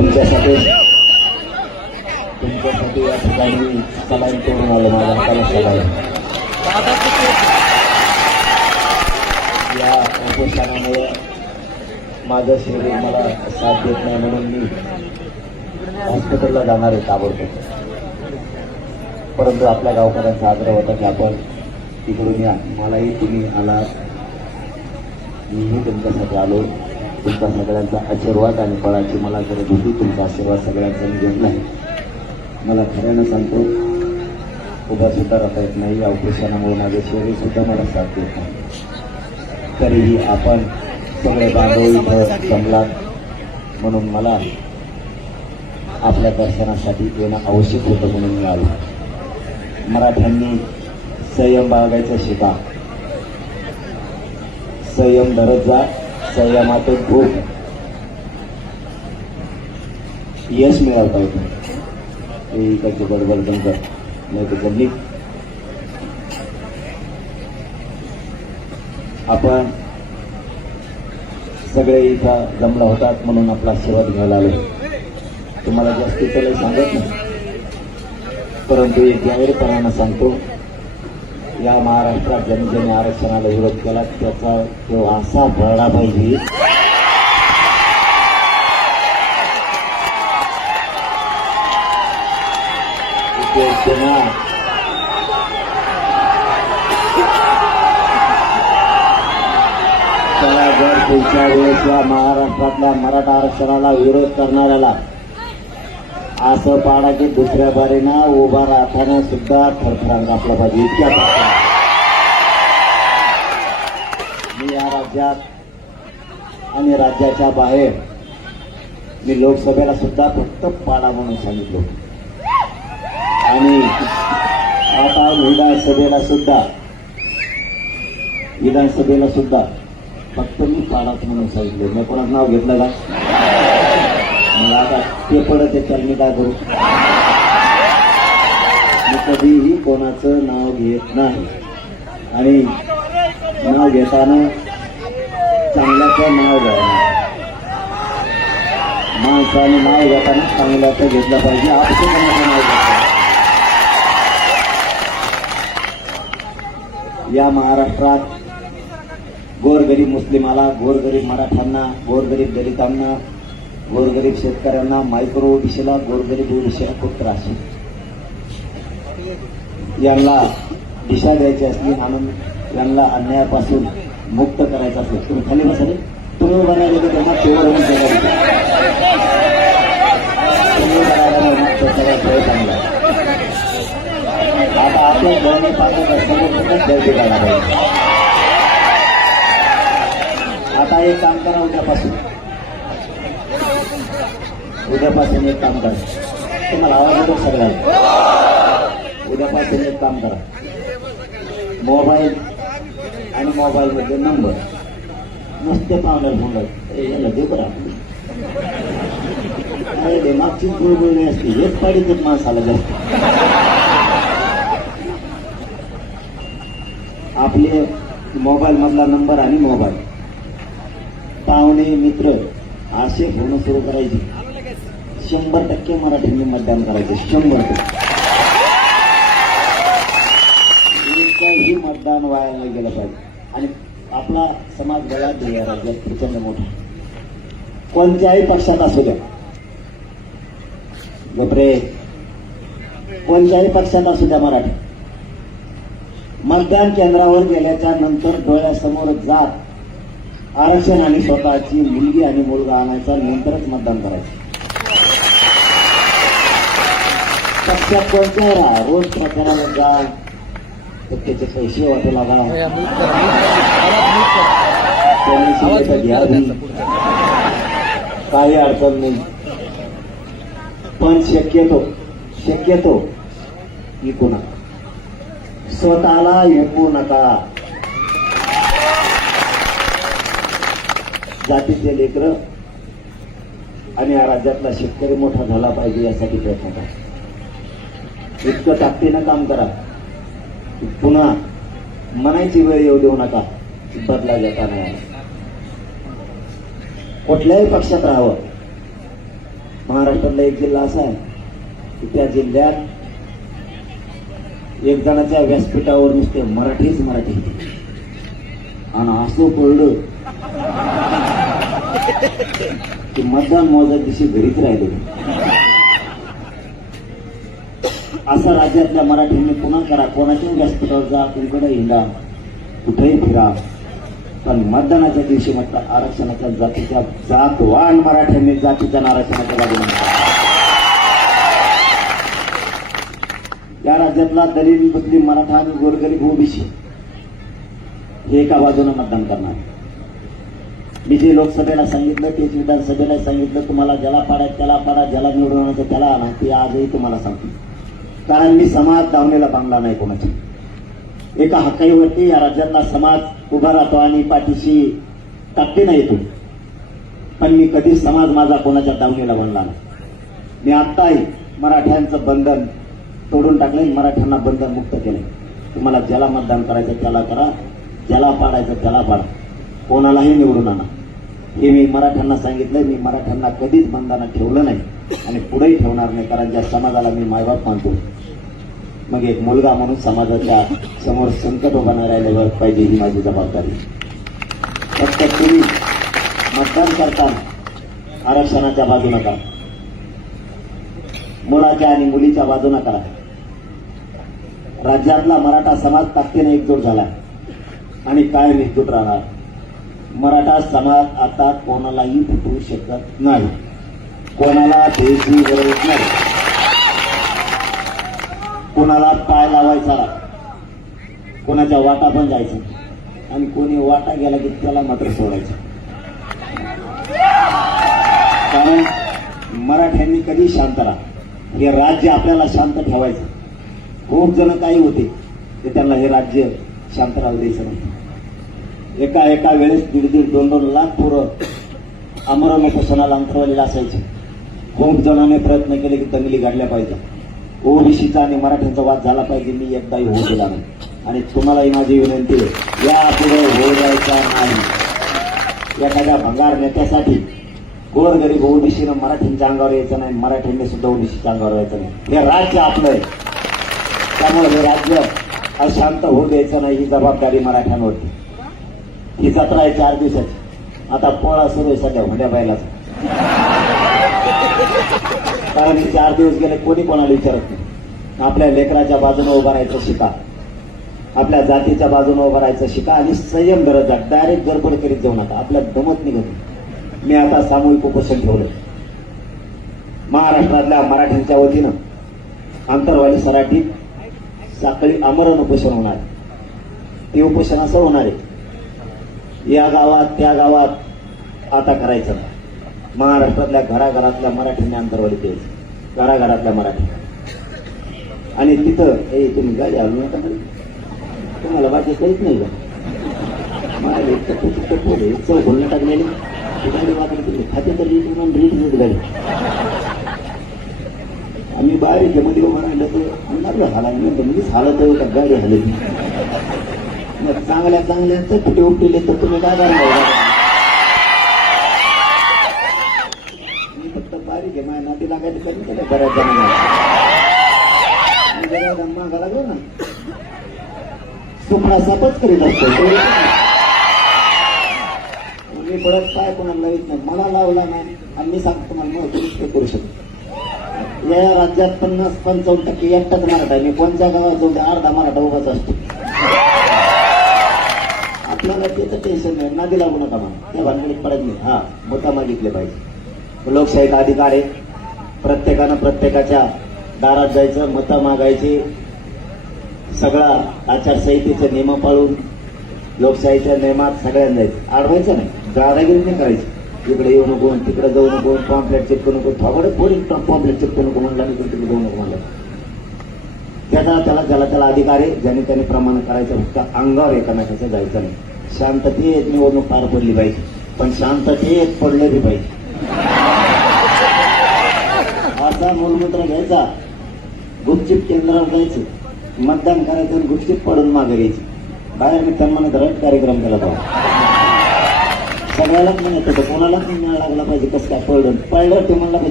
तुमच्यासाठी तुमच्यासाठी या ठिकाणी सलाईन करून आलो माझ्या हाताला सलाईन या उपोषणामुळे माझं शरीर मला साथ देत नाही म्हणून मी हॉस्पिटलला जाणार आहे ताबडतोब. परंतु आपल्या गावकऱ्यांचा आग्रह होता की आपण तिकडून या. मलाही तुम्ही आलात. मीही तुमच्यासाठी आलो. तुमचा सगळ्यांचा आशीर्वाद आणि फळाची मला गरज होती तुमचा आशीर्वाद सगळ्यांचा मी घेतला आहे मला खऱ्यानं सांगतो उभा सुद्धा राहता येत नाही या ऑपरेशनामुळे माझे शरीर सुद्धा मला साथ देत नाही. तरीही आपण सगळे बांधव इथं जमलात म्हणून मला आपल्या दर्शनासाठी येणं आवश्यक होतं म्हणून मिळालं मराठ्यांनी संयम बाळगायचं शिका. संयम धरत जा संयमातून खूप यश मिळवता येतं. हे इकडचे बडबड बंद कर नाही तर जमली आपण सगळे इथं जमला होतात म्हणून आपला आशीर्वाद घ्यायला आलो. तुम्हाला जास्तीचं लय सांगत नाही. परंतु एक जाहीरपणानं सांगतो या महाराष्ट्रात जनतेने आरक्षणाला विरोध केला त्याचा तो असा भरडा पाहिजे त्याला जर पुढच्या वेळेस या महाराष्ट्रातल्या मराठा आरक्षणाला विरोध करणाऱ्याला असं पाडा की दुसऱ्या बारीनं उभा राहताना सुद्धा थरथरान घातलं पाहिजे इतक्या मी या राज्यात आणि राज्याच्या बाहेर मी लोकसभेला सुद्धा फक्त पाडा म्हणून सांगितलं आणि आता विधानसभेला सुद्धा विधानसभेला सुद्धा फक्त मी पाडाच म्हणून सांगितलं. मी कोणाचं नाव घेतलं का? मला आता ते पडत आहे मी काय करू? मी कधीही कोणाचं नाव घेत नाही. आणि नाव घेताना चांगल्याचं नाव घ्यावं माणसाने नाव घेताना चांगल्याचं घेतलं पाहिजे. आपण कोणाचं नाव घेतलं या महाराष्ट्रात गोरगरीब मुस्लिमाला गोरगरीब मराठ्यांना गोरगरीब दलितांना गोरगरीब शेतकऱ्यांना मायक्रो ओबीसीला गोरगरीब ओबीसीला खूप त्रास आहे. यांना दिशा द्यायची असली म्हणून यांना अन्यायापासून मुक्त करायचं असेल. तुम्ही खाली बसा रे. तुम्ही उभं राहिले तर त्यांना केवळ होऊन जगायचं तुम्ही उभं राहिल्यावर मग चांगला आता आपल्या गळणी पाहत असताना जयती काढा पाहिजे आता एक काम करा उद्यापासून. उद्यापासून एक काम करा. तुम्हाला आवाज येतो सगळ्या उद्यापासून एक काम करा. मोबाईल आणि मोबाईल मध्ये नंबर. नुसते पावणार फोन याला दे करा अरे मागची गुळगुळणी असते. पाडी पाडीतच माणसाला जास्त. आपले मोबाईल मधला नंबर आणि मोबाईल. पाहुणे मित्र असे फोन सुरू करायचे. शंभर टक्के मराठ्यांनी मतदान करायचे शंभर टक्के. एकही मतदान व्हायला गेलं पाहिजे. आणि आपला समाज गळ्यात या राज्यात प्रचंड मोठा. कोणत्याही पक्षात असू द्या. बापरे. कोणत्याही पक्षात असू द्या मराठी. मतदान केंद्रावर गेल्याच्यानंतर डोळ्यासमोर जात आरक्षण आणि स्वतःची मुलगी आणि मुलगा आणायचा नंतरच मतदान करायचं. पक्षात कोणत्या राहा रोज प्रचाराला जा तर त्याचे पैसे वाटू लागा त्यांनी शिवाय घ्यावी काही अडचण नाही पण शक्यतो शक्यतो विकू नका स्वतःला विकू नका जातीचे लेकर आणि या राज्यातला शेतकरी मोठा झाला पाहिजे यासाठी प्रयत्न करा. इतकं ताकदीनं काम करा. पुन्हा मनायची वेळ येऊ देऊ नका. बदला घेता नाही कुठल्याही पक्षात राहावं. महाराष्ट्रातला एक जिल्हा असा आहे की त्या जिल्ह्यात एक जणाच्या व्यासपीठावर नुसते मराठीच मराठी आणि असो पडलं की मतदान मोजा दिवशी घरीच राहिले. असा राज्यातल्या मराठींनी पुन्हा करा. कोणाच्याही व्यासपीठावर जा कुणकडे हिंडा. कुठेही फिरा. पण मतदानाच्या दिवशी मात्र आरक्षणाच्या जातीच्या जातवान मराठ्यांनी जातीच्या आरक्षणाच्या बाजूने या राज्यातला दलित मुस्लिम मराठा आणि गोरगरीब ओबीसी हे एका बाजूने मतदान करणार. मी जे लोकसभेला सांगितलं तेच विधानसभेला सांगितलं तुम्हाला ज्याला पाडा त्याला पाडा ज्याला निवडून आणायचं त्याला आणा ते आजही तुम्हाला सांगतो कारण मी समाज दावणीला बांधला नाही कोणाची. एका हक्काईवरती या राज्यातला समाज उभा राहतो आणि पाठीशी ताकदीनं येतो. पण मी कधीच समाज माझा कोणाच्या दावणीला बनला नाही. मी आत्ताही मराठ्यांचं बंधन तोडून टाकलंय मराठ्यांना बंधन मुक्त केलंय. तुम्हाला ज्याला मतदान करायचं त्याला करा ज्याला पाडायचं त्याला पाडा. कोणालाही निवडून आणा. हे मी मराठ्यांना सांगितलंय मी मराठ्यांना कधीच बंधानं ठेवलं नाही आणि पुढेही ठेवणार नाही कारण ज्या समाजाला मी मायबाप मानतो मग एक मुलगा म्हणून समाजाच्या समोर संकट उभा नाही राहिलं पाहिजे ही माझी जबाबदारी. फक्त तुम्ही मतदान करताना आरक्षणाच्या बाजू करा मुलाच्या आणि मुलीच्या बाजू करा राज्यातला मराठा समाज ताकदीने एकजूट झाला आणि कायम एकजूट राहणार. मराठा समाज आता कोणालाही फुटू शकत नाही. कोणाला देशी गरज नाही. कोणाला पाय लावायचा कोणाच्या वाटा पण जायचं आणि कोणी वाटा गेला की त्याला मात्र सोडायचं. कारण मराठ्यांनी कधी शांत राहा हे राज्य आपल्याला शांत ठेवायचं. खूप जण काही होते ते त्यांना हे राज्य शांत राहू द्यायचं नाही. एका एका वेळेस दीड दीड दोन दोन लाख पोरं अमरण सणाला अंतरवलेला असायचे. खूप जणांनी प्रयत्न केले की दंगली गाडल्या पाहिजे. ओबीसीचा आणि मराठ्यांचा वाद झाला पाहिजे मी एकदाही होऊ दिला नाही. आणि तुम्हालाही माझी विनंती आहे यापुढे होऊ द्यायचा नाही. एखाद्या भंगार नेत्यासाठी गोरगरीब ओबीसीनं मराठींच्या अंगावर यायचं नाही मराठ्यांनी सुद्धा ओबीसीच्या अंगावर यायचं नाही. हे राज्य आपलं आहे. त्यामुळे हे राज्य अशांत होऊ द्यायचं नाही ही जबाबदारी मराठ्यांवरती. ही जत्रा आहे चार दिवसाची आता पोळा सुरू आहे सध्या हुंड्या बायलाच कारण की चार दिवस गेले कोणी कोणाला विचारत नाही. आपल्या लेकराच्या बाजूने उभं राहायचं शिका. आपल्या जातीच्या बाजूने उभं राहायचं शिका आणि संयम गरज जा. डायरेक्ट गडबड करीत जाऊ नका. आपल्या दमत निघत मी आता सामूहिक उपोषण ठेवलं. महाराष्ट्रातल्या मराठ्यांच्या वतीनं आंतरवाली सराठीत साखळी आमरण उपोषण होणार आहे. ते उपोषण असं होणार आहे. या गावात त्या गावात आता करायचं नाही. महाराष्ट्रातल्या घराघरातल्या मराठीने अंतरवाली द्यायचं घराघरातल्या मराठी. आणि तिथं हे तुम्ही गाडी हलवू नका तुम्हाला बाकी काहीच नाही का? तर खूप चव बोलणं टाकलेली. गाडी तुम्ही खाते तर रीट रीट गाडी. आम्ही बाहेर इथे मध्ये उभं राहिलं तर लागलं झाला नंतर मीच हालत गाडी हलत मग चांगल्या चांगल्या तर कुठे उठलेले तर तुम्ही काय करणार मी फक्त बारीक आहे माझ्या नाती लागायचं कमी बऱ्याच जणांना मी ना करीत असतो मी परत काय कोणाला नाही मला लावला नाही आणि मी सांगतो तुम्हाला मग करू शकतो या राज्यात पन्नास पंचावन्न टक्के एकटाच मराठा मी कोणत्या गावात जाऊ अर्धा मराठा उभाच असतो आपल्याला त्याचं टेन्शन नाही नादी लागू नका मला त्या भानगडीत पडत नाही हा मतं मागितले पाहिजे. लोकशाहीचा अधिकार आहे. प्रत्येकानं प्रत्येकाच्या दारात जायचं मतं मागायची. सगळा आचारसंहितेचे नियम पाळून लोकशाहीच्या नियमात सगळ्यांना जायचं. अडवायचं नाही. दादागिरीने करायची. इकडे येऊ नको तिकडे जाऊ नको पॉम्पलेट चिपकू नको. थोडं थोडी पॉम्पलेट चिपकू नको म्हणला मी तिकडे जाऊ नको म्हणलं. त्याचा त्याला त्याला त्याला अधिकार आहे ज्याने त्याने प्रमाण करायचं फक्त अंगावर एकामेकाचं जायचं नाही. शांततेत निवडणूक पार पडली पाहिजे. पण शांततेत पडलेली पाहिजे. असा मूलमूत्र घ्यायचा. गुपचिप केंद्रावर जायचं. मतदान करायचं आणि गुपचिप पडून मागे घ्यायची. बाहेर मी त्यांना रट कार्यक्रम केला पाहिजे सगळ्यालाच म्हणत होतं कोणालाच नाही मिळायला लागला पाहिजे कसं काय पडलं पडलं ते म्हणलं पाहिजे.